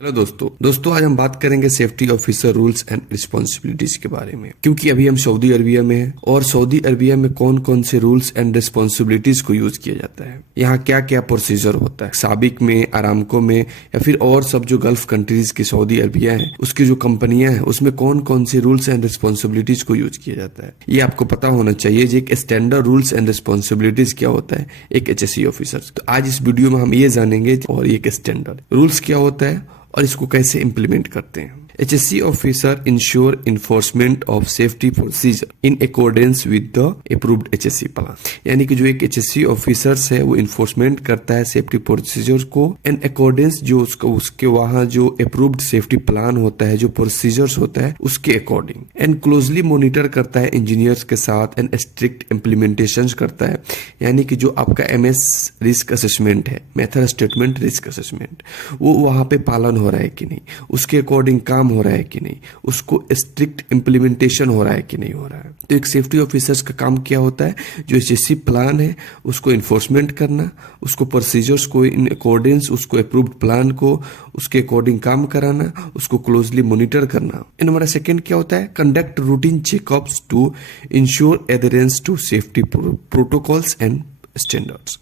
Hello दोस्तों आज हम बात करेंगे safety officer rules and responsibilities के बारे में। क्योंकि अभी हम सऊदी अरबिया में हैं और सऊदी अरबिया में कौन कौन से रूल्स एंड रिस्पॉन्सिबिलिटीज को यूज किया जाता है, यहाँ क्या क्या प्रोसीजर होता है, साबिक में, अरामको में या फिर और सब जो गल्फ कंट्रीज की सऊदी अरबिया है उसकी जो कंपनियां हैं उसमें कौन कौन से रूल्स एंड रिस्पॉन्सिबिलिटीज को यूज किया जाता है, ये आपको पता होना चाहिए। जो एक स्टैंडर्ड रूल्स एंड रिस्पॉन्सिबिलिटीज क्या होता है एक एचएससी ऑफिसर। तो आज इस वीडियो में हम ये जानेंगे और ये स्टैंडर्ड रूल्स क्या होता है और इसको कैसे इम्प्लीमेंट करते हैं। HSC officer ensure enforcement of safety procedure in accordance with the approved HSC plan. यानी कि जो एक HSC ऑफिसर्स है वो इन्फोर्समेंट करता है सेफ्टी प्रोसीजर को इन अकॉर्डेंस जो उसके वहाँ जो अप्रूव्ड सेफ्टी प्लान होता है, जो प्रोसीजर्स होता है उसके अकॉर्डिंग, एंड क्लोजली मॉनिटर करता है इंजीनियर्स के साथ एंड स्ट्रिक्ट इम्प्लीमेंटेशन करता है। यानी कि जो आपका MS रिस्क असेसमेंट है, मेथड स्टेटमेंट रिस्क असेसमेंट, वो वहाँ पे पालन हो रहा है कि नहीं, उसके अकॉर्डिंग काम हो रहा है कि नहीं, उसको स्ट्रिक्ट इंप्लीमेंटेशन हो रहा है कि नहीं हो रहा है। तो एक सेफ्टी ऑफिसर्स का काम क्या होता है, जो HSC प्लान है उसको इन्फोर्समेंट करना, उसको प्रोसीजर्स को इन अकॉर्डेंस, उसको अप्रूव्ड प्लान को उसके अकॉर्डिंग काम कराना, उसको क्लोजली मॉनिटर करना। एंड हमारा सेकंड क्या होता है, conduct routine checkups to ensure adherence to safety protocols and standards.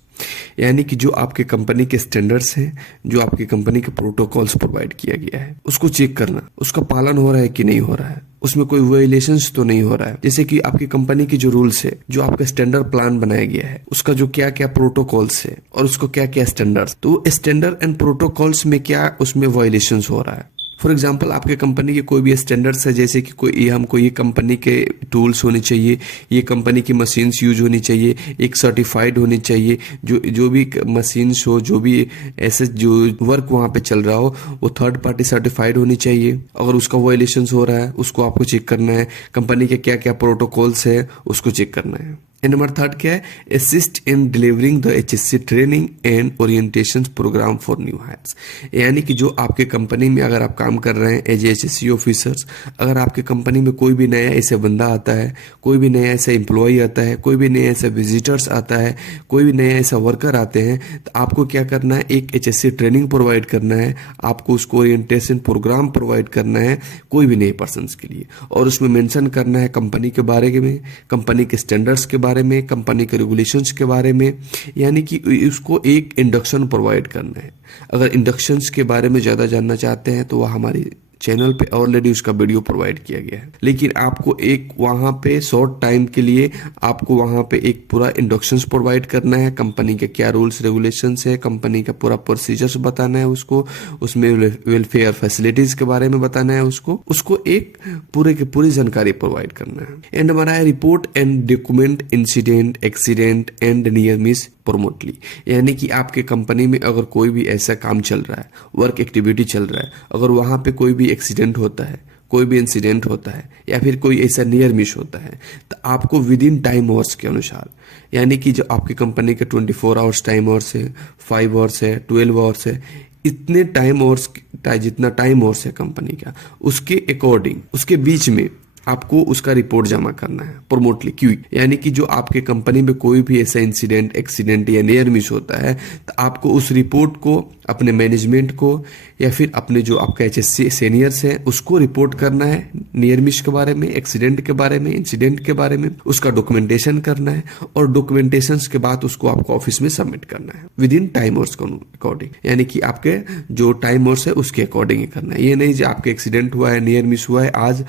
यानी कि जो आपके कंपनी के स्टैंडर्ड्स हैं, जो आपकी कंपनी के प्रोटोकॉल्स प्रोवाइड किया गया है उसको चेक करना, उसका पालन हो रहा है कि नहीं हो रहा है, उसमें कोई वायलेशंस तो नहीं हो रहा है। जैसे कि आपकी कंपनी की जो रूल्स है, जो आपका स्टैंडर्ड प्लान बनाया गया है, उसका जो क्या क्या प्रोटोकॉल्स है और उसको क्या क्या स्टैंडर्ड्स, तो स्टैंडर्ड एंड प्रोटोकॉल्स में क्या उसमें वायलेशंस हो रहा है। फॉर एग्जाम्पल आपके कंपनी के कोई भी स्टैंडर्ड्स है, जैसे कि कोई हमको ये कंपनी के टूल्स होने चाहिए, ये कंपनी की मशीन्स यूज होनी चाहिए, एक सर्टिफाइड होनी चाहिए, जो भी मशीन्स हो, जो भी ऐसे जो वर्क वहाँ पे चल रहा हो वो थर्ड पार्टी सर्टिफाइड होनी चाहिए। अगर उसका वायलेशंस हो रहा है उसको आपको चेक करना है, कंपनी के क्या क्या प्रोटोकॉल्स है उसको चेक करना है। एंड नंबर थर्ड क्या है, assist in delivering the HSC training and orientation programme for new hires. यानी कि जो आपके कंपनी में अगर आप काम कर रहे हैं एज HSC ऑफिसर्स, अगर आपके कंपनी में कोई भी नया ऐसे बंदा आता है, कोई भी नया ऐसा एम्प्लॉय आता है, कोई भी नया ऐसा विजिटर्स आता है, कोई भी नया ऐसा वर्कर आते हैं, तो आपको क्या करना है, एक HSC ट्रेनिंग प्रोवाइड करना है, आपको उसको ओरिएंटेशन प्रोग्राम प्रोवाइड करना है कोई भी नए पर्सन के लिए, और उसमें मेंशन करना है कंपनी के बारे में, कंपनी के स्टैंडर्ड्स के बारे में, कंपनी के रेगुलेशंस के बारे में। यानी कि उसको एक इंडक्शन प्रोवाइड करना है। अगर इंडक्शंस के बारे में ज्यादा जानना चाहते हैं तो वह हमारी चैनल पे ऑलरेडी उसका वीडियो प्रोवाइड किया गया है, लेकिन आपको एक वहां पे शॉर्ट टाइम के लिए आपको वहां पे एक पूरा इंडक्शंस प्रोवाइड करना है, कंपनी के क्या रूल्स रेगुलेशंस है, कंपनी का पूरा प्रोसीजर्स बताना है उसको, उसमें वेलफेयर फैसिलिटीज के बारे में बताना है उसको एक पूरे की पूरी जानकारी प्रोवाइड करना है। एंड हमारा है report and document incident, accident and near miss promptly. यानी कि आपके कंपनी में अगर कोई भी ऐसा काम चल रहा है, वर्क एक्टिविटी चल रहा है, अगर वहां पे कोई भी एक्सीडेंट होता है, कोई भी इंसिडेंट होता है या फिर कोई ऐसा नियर मिस होता है, तो आपको विद इन टाइम आवर्स के अनुसार, यानी कि जो आपकी कंपनी के 24 आवर्स टाइम आवर्स है, 5 आवर्स है, 12 आवर्स है, इतने टाइम आवर्स, जितना टाइम आवर्स है कंपनी का, उसके अकॉर्डिंग उसके बीच में आपको उसका रिपोर्ट जमा करना है प्रोमोटली। क्यों? यानी कि जो आपके कंपनी में कोई भी ऐसा इंसिडेंट, एक्सीडेंट या नियर मिस होता है, तो आपको उस रिपोर्ट को अपने मैनेजमेंट को या फिर अपने जो आपका HSC सीनियर्स है उसको रिपोर्ट करना है, नियर मिस के बारे में, एक्सीडेंट के बारे में, इंसिडेंट के बारे में, उसका डॉक्यूमेंटेशन करना है, और डॉक्यूमेंटेशन के बाद उसको आपको ऑफिस में सबमिट करना है विद इन टाइम आवर्स के अकॉर्डिंग। यानी कि आपके जो टाइम आवर्स है उसके अकॉर्डिंग ही करना है। ये नहीं जो आपके एक्सीडेंट हुआ है, नियर मिस हुआ है आज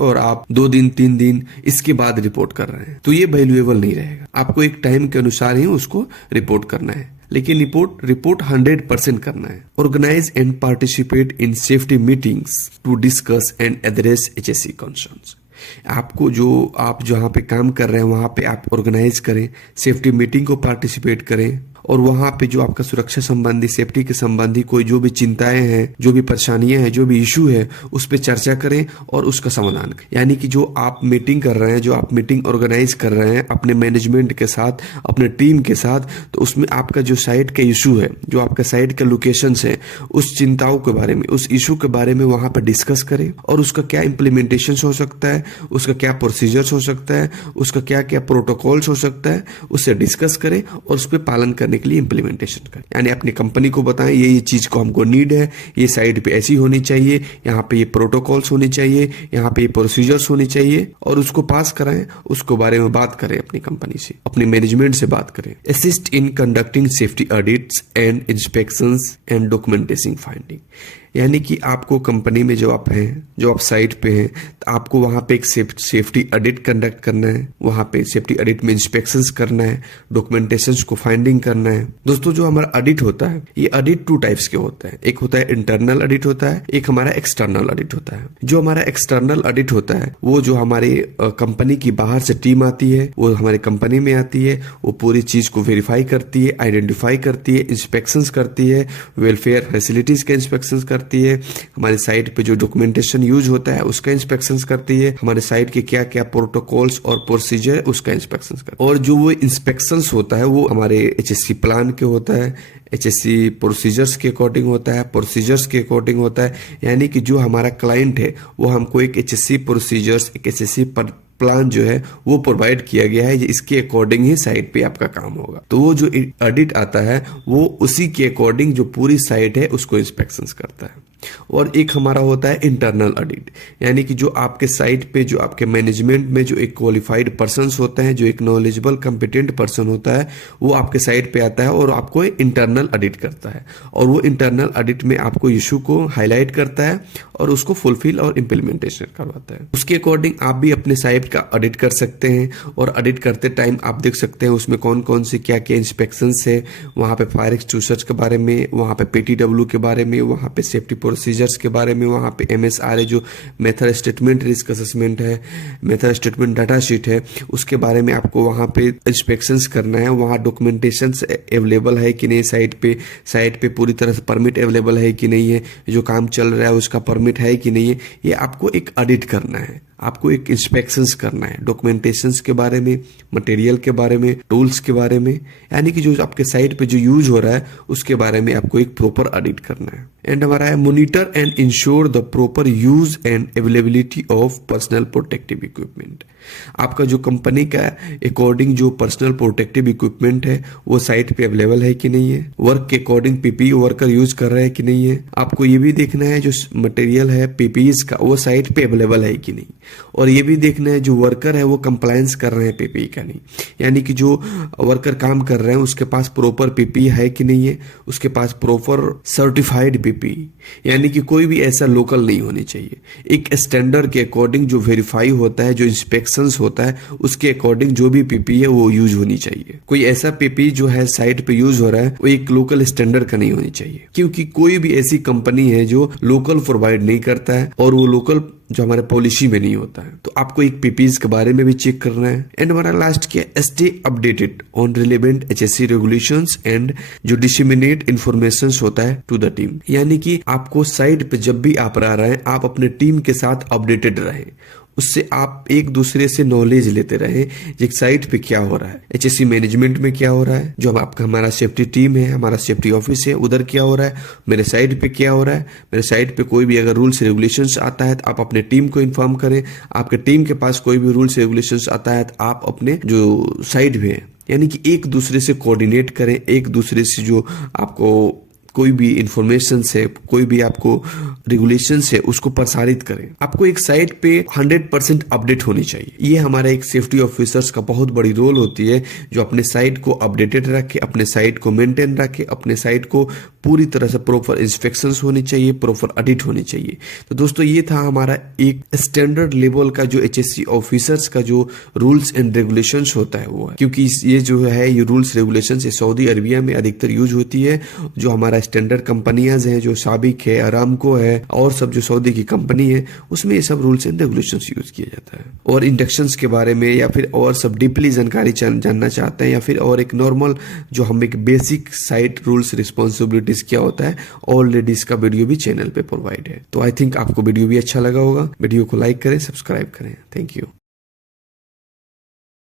और आप 2 दिन 3 दिन इसके बाद रिपोर्ट कर रहे हैं, तो ये वैल्यूएबल नहीं रहेगा। आपको एक टाइम के अनुसार ही उसको रिपोर्ट करना है, लेकिन रिपोर्ट 100% करना है। Organise and participate in safety meetings to discuss and address HSC concerns. आपको जो आप जहाँ पे काम कर रहे हैं वहाँ पे आप ऑर्गेनाइज करें, सेफ्टी मीटिंग को पार्टिसिपेट करें, और वहाँ पे जो आपका सुरक्षा संबंधी, सेफ्टी के संबंधी कोई जो भी चिंताएं हैं, जो भी परेशानियां हैं, जो भी इशू है, उस पर चर्चा करें और उसका समाधान करें। यानी कि जो आप मीटिंग कर रहे हैं, जो आप मीटिंग ऑर्गेनाइज कर रहे हैं अपने मैनेजमेंट के साथ, अपने टीम के साथ, तो उसमें आपका जो साइट का इशू है, जो आपका साइट का लोकेशंस है, उस चिंताओं के बारे में, उस इशू के बारे में वहाँ पर डिस्कस करें, और उसका क्या इम्प्लीमेंटेशन हो सकता है, उसका क्या प्रोसीजर्स हो सकता है, उसका क्या क्या प्रोटोकॉल्स हो सकता है, उससे डिस्कस करें और उस पर पालन करने करने के लिए इम्प्लीमेंटेशन करें। यानी अपनी कंपनी को बताएं ये चीज को हमको नीड है, ये साइट पे ऐसी होनी चाहिए, यहाँ पे ये प्रोटोकॉल्स होनी चाहिए, यहाँ पे ये प्रोसीजर्स होनी चाहिए, और उसको पास कराएं, उसको बारे में बात करें अपनी कंपनी से, अपनी मैनेजमेंट से बात करें। Assist in conducting safety audits and inspections and documentation finding. यानी कि आपको कंपनी में जो आप हैं, जो आप साइट पे हैं, तो आपको वहां पे एक सेफ्टी ऑडिट कंडक्ट करना है, वहां पे सेफ्टी ऑडिट में इंस्पेक्शंस करना है, डॉक्यूमेंटेशंस को फाइंडिंग करना है। दोस्तों जो हमारा ऑडिट होता है, ये ऑडिट 2 टाइप्स के होता है। एक होता है इंटरनल ऑडिट होता है, एक हमारा एक्सटर्नल ऑडिट होता है। जो हमारा एक्सटर्नल ऑडिट होता है वो जो हमारी कंपनी की बाहर से टीम आती है, वो हमारी कंपनी में आती है, वो पूरी चीज को वेरीफाई करती है, आइडेंटिफाई करती है, इंस्पेक्शंस करती है, वेलफेयर फैसिलिटीज के इंस्पेक्शंस करती है, हमारी साइट पे जो डॉक्यूमेंटेशन यूज होता है उसका इंस्पेक्शंस करती है, हमारे साइट के क्या क्या प्रोटोकॉल्स और प्रोसीजर उसका इंस्पेक्शंस करती है। और जो वो इंस्पेक्शंस होता है वो हमारे एचएससी प्लान के होता है, एचएससी प्रोसीजर्स के अकॉर्डिंग होता है, प्रोसीजर्स के अकॉर्डिंग होता है। यानी कि जो हमारा क्लाइंट है वो हमको एक एचएससी प्रोसीजर्स, एक एचएससी प्लान जो है वो प्रोवाइड किया गया है, इसके अकॉर्डिंग ही साइट पे आपका काम होगा। तो वो जो ऑडिट आता है वो उसी के अकॉर्डिंग जो पूरी साइट है उसको इंस्पेक्शंस करता है। और एक हमारा होता है इंटरनल ऑडिट, यानी कि जो आपके साइट पे, जो आपके मैनेजमेंट में जो एक क्वालिफाइड पर्सन्स होते हैं, जो एक नॉलेजेबल कंपिटेंट पर्सन होता है, वो आपके साइट पे आता है और आपको इंटरनल ऑडिट करता है। और वो इंटरनल ऑडिट में आपको इशू को हाईलाइट करता है और उसको फुलफिल और इम्प्लीमेंटेशन करवाता है। उसके अकॉर्डिंग आप भी अपने साइट का ऑडिट कर सकते हैं, और ऑडिट करते टाइम आप देख सकते हैं उसमें कौन कौन से क्या क्या इंस्पेक्शन है, वहां पे फायर एक्सटिंग्विशर्स के बारे में, वहां पे पीटीडब्ल्यू के बारे में, वहां पे सेफ्टी प्रोसीजर्स के बारे में, वहां पे एमएसआरए जो मेथड स्टेटमेंट रिस्क असेसमेंट है, मेथड स्टेटमेंट डाटा शीट है, उसके बारे में आपको वहां पे इंस्पेक्शंस करना है। वहां डॉक्यूमेंटेशन अवेलेबल है कि नहीं साइट पे पूरी तरह से परमिट अवेलेबल है कि नहीं है, जो काम चल रहा है उसका परमिट है कि नहीं है, ये आपको एक ऑडिट करना है, आपको एक इंस्पेक्शंस करना है, डॉक्यूमेंटेशंस के बारे में, मटेरियल के बारे में, टूल्स के बारे में, यानी कि जो आपके साइट पे जो यूज हो रहा है उसके बारे में आपको एक प्रॉपर ऑडिट करना है। एंड हमारा है monitor and ensure the proper use and availability of personal protective equipment. आपका जो कंपनी का अकॉर्डिंग जो पर्सनल प्रोटेक्टिव इक्विपमेंट है वो साइट पे अवेलेबल है कि नहीं है, वर्क के अकॉर्डिंग पीपीई वर्कर यूज कर रहे हैं कि नहीं है। आपको ये भी देखना है जो मटेरियल है पीपीईज का वो साइट पे अवेलेबल है कि नहीं, और ये भी देखना है जो वर्कर है वो कंप्लायंस कर रहे हैं पीपीई का नहीं, यानी कि जो वर्कर काम कर रहे हैं उसके पास प्रॉपर पीपीई है कि नहीं है, उसके पास प्रॉपर सर्टिफाइड पीपीई, यानी कि कोई भी ऐसा लोकल नहीं होनी चाहिए। एक स्टैंडर्ड के अकॉर्डिंग जो वेरीफाई होता है, जो इंस्पेक्शंस होता है उसके अकॉर्डिंग जो भी पीपीई है वो यूज होनी चाहिए। कोई ऐसा पीपीई जो है साइट पे यूज हो रहा है वो एक लोकल स्टैंडर्ड का नहीं होनी चाहिए, क्योंकि कोई भी ऐसी कंपनी है जो लोकल प्रोवाइड नहीं करता है और वो लोकल जो हमारे पॉलिसी में नहीं होता है। तो आपको एक पीपीज के बारे में भी चेक करना है। एंड हमारा लास्ट क्या, stay updated on relevant HSC regulations and जो डिसेमिनेट इन्फॉर्मेशन होता है टू द टीम, यानी कि आपको साइट पे जब भी आप रह रहे हैं आप अपने टीम के साथ अपडेटेड रहें, उससे आप एक दूसरे से नॉलेज लेते रहे कि साइट पे क्या हो रहा है, एचएससी मैनेजमेंट में क्या हो रहा है, जो आपका हमारा सेफ्टी टीम है, हमारा सेफ्टी ऑफिस है, उधर क्या हो रहा है, मेरे साइट पे क्या हो रहा है। मेरे साइट पे कोई भी अगर रूल्स रेगुलेशंस आता है तो आप अपने टीम को इन्फॉर्म करें, आपके टीम के पास कोई भी रूल्स रेगुलेशंस आता है तो आप अपने जो साइट पे है, यानी कि एक दूसरे से कोऑर्डिनेट करें, एक दूसरे से जो आपको कोई भी इंफॉर्मेशन है, कोई भी आपको रेगुलेशन है उसको प्रसारित करें। आपको एक साइट पे 100% अपडेट होनी चाहिए। ये हमारा एक सेफ्टी ऑफिसर्स का बहुत बड़ी रोल होती है, जो अपने साइट को अपडेटेड रखे, अपने साइट को मेंटेन रखे, अपने साइट को पूरी तरह से प्रॉपर इंस्पेक्शंस होनी चाहिए, प्रॉपर ऑडिट होनी चाहिए। तो दोस्तों ये था हमारा एक स्टैंडर्ड लेवल का जो एचएससी ऑफिसर्स का जो रूल्स एंड रेगुलेशंस होता है वो है, क्योंकि ये जो है ये रूल्स रेगुलेशंस ये सऊदी अरबिया में अधिकतर यूज होती है। जो हमारा स्टैंडर्ड कंपनियां हैं, जो साबिक है, अरामको है और सब जो सऊदी की कंपनी है, उसमें ये सब रूल्स एंड रेगुलेशंस यूज किया जाता है। और इंडक्शंस के बारे में या फिर और सब डीपली जानकारी जानना चाहते हैं, या फिर और एक नॉर्मल जो हम एक बेसिक साइट रूल्स रिस्पॉन्सिबिलिटीज क्या होता है, ऑलरेडी इसका वीडियो भी चैनल पे प्रोवाइड है। तो आई थिंक आपको वीडियो भी अच्छा लगा होगा। वीडियो को लाइक करें, सब्सक्राइब करें। Thank you.